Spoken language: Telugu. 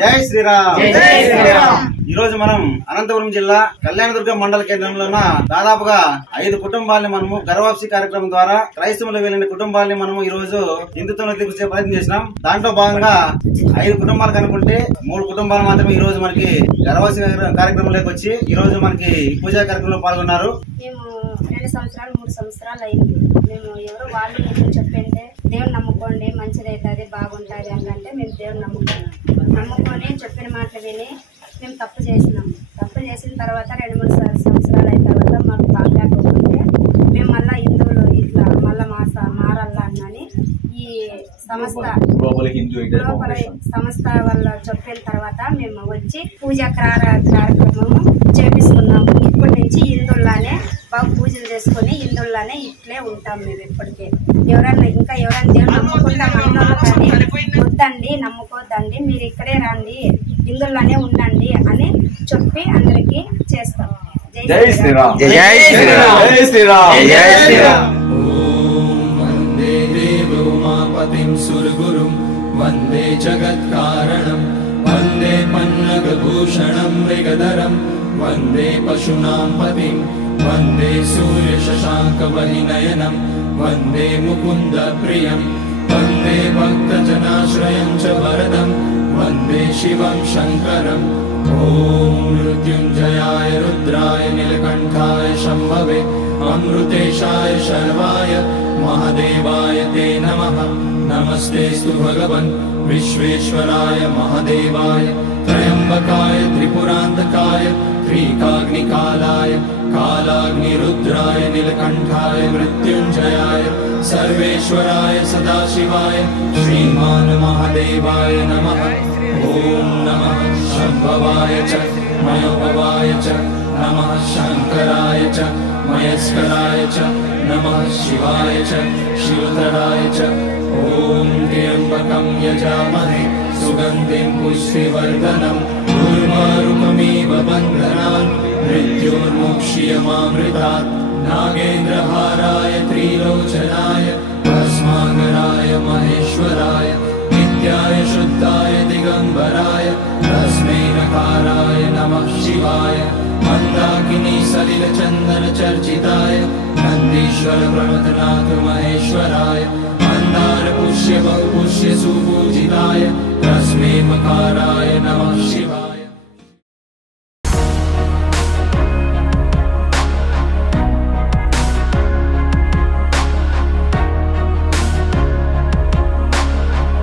జై శ్రీరామ్. జై శ్రీరామ్. ఈ రోజు మనం అనంతపురం జిల్లా కళ్యాణదుర్గం మండల కేంద్రంలోన దాదాపుగా 5 కుటుంబాలని మనము గర్వాప్సి కార్యక్రమం ద్వారా క్రైస్తవులు వెళ్ళిన కుటుంబాలని మనము ఈ రోజు హిందుత్వంలో తీసుకొచ్చే ప్రయత్నం చేసినాం. దాంట్లో భాగంగా 5 కుటుంబాలు కనుకుంటే 3 కుటుంబాలు మాత్రమే ఈ రోజు మనకి గర్వాప్సి కార్యక్రమంలోకి వచ్చి ఈ రోజు మనకి పూజా కార్యక్రమంలో పాల్గొన్నారు. మేము 2 సంవత్సరాలు 3 సంవత్సరాలు అయింది. మేము ఎవరు వాళ్ళు ఎందుకు చెప్పింటే దేవుని నమ్ముకోండి మంచిదైతుంది బాగుంటుంది అంటే మేము దేవుని నమ్ముకొని చెప్పిన మాటలు విని మేము తప్పు చేసినాం. తప్పు చేసిన తర్వాత 2-3 సంవత్సరాలు అయిన తర్వాత మాకు బాగలేకపోతే మేము మళ్ళీ హిందువులు ఇట్లా మళ్ళీ మారల్లా అని ఈ సంస్థ వల్ల చెప్పిన తర్వాత మేము వచ్చి పూజా కార్యక్రమం చేపిస్తున్నాము. ఇప్పటి నుంచి హిందువులానే బాగా పూజలు చేసుకుని హిందువులానే ఇట్లే ఉంటాం మేము ఇప్పటికే. ఎవరన్నా దేవుడు నమ్ముకుంటాం అన్నోళ్ళు కానీ వద్దండి నమ్ముకోద్దండి మీరు ఇక్కడే రండి హిందువులానే ఉండండి అని చెప్పి అందరికి చేస్తాం. జై శ్రీరామ్. జై శ్రీరామ్. జై శ్రీరామ్. జై శ్రీరామ్. వందే దేవోమాపతిం సురగురుం వందే జగత్కారణం వందే పన్నగభూషణం మృగధరం వందే పశూనాం పతిం వందే సూర్యశశాంకవలినయనం వందే ముకుంద ప్రియం వందే భక్తజనాశ్రయం చ వరదం వందే శివం శంకరం. ఓం మృత్యుంజయాయ రుద్రాయ నీలకంఠాయ శంభవే అమృతేశాయ శర్వాయ మహాదేవాయ తే నమః. నమస్తేస్తు భగవన్ విశ్వేశ్వరాయ మహాదేవాయ త్రయంబకాయ త్రిపురాంతకాయ త్రికాగ్నికాలాయ కాలాగ్నిరుద్రాయ నీలకంఠాయ మృత్యుంజయాయ సర్వేశ్వరాయ సదాశివాయ శ్రీమాన్ మహాదేవాయ నమః. ఓం నమః శంభవాయ చ మయోభవాయ చ నమః శంకరాయ చ మయస్కరాయ చ నమః శివాయ చ శివతరాయ చ. ఓం త్ర్యంబకం యజామహే సుగంధిం పుష్టివర్ధనం ఉర్వారుకమివ బంధనాన్ మృత్యోర్ముక్ష్యమామృతాత్. నాగేంద్రహారాయ త్రిలోచనాయ భస్మాంగరాయ మహేశ్వరాయ నిత్యాయ శుద్ధాయ దిగంబరాయ తస్మై నకారాయ నమః శివాయ. మందాకినీ సలిల చందన చర్చితాయ నందీశ్వర ప్రమథనాథ మహేశ్వరాయ మందార పుష్య బహుపుష్య సుపూజితాయ తస్మై మకారాయ నమః శివాయ.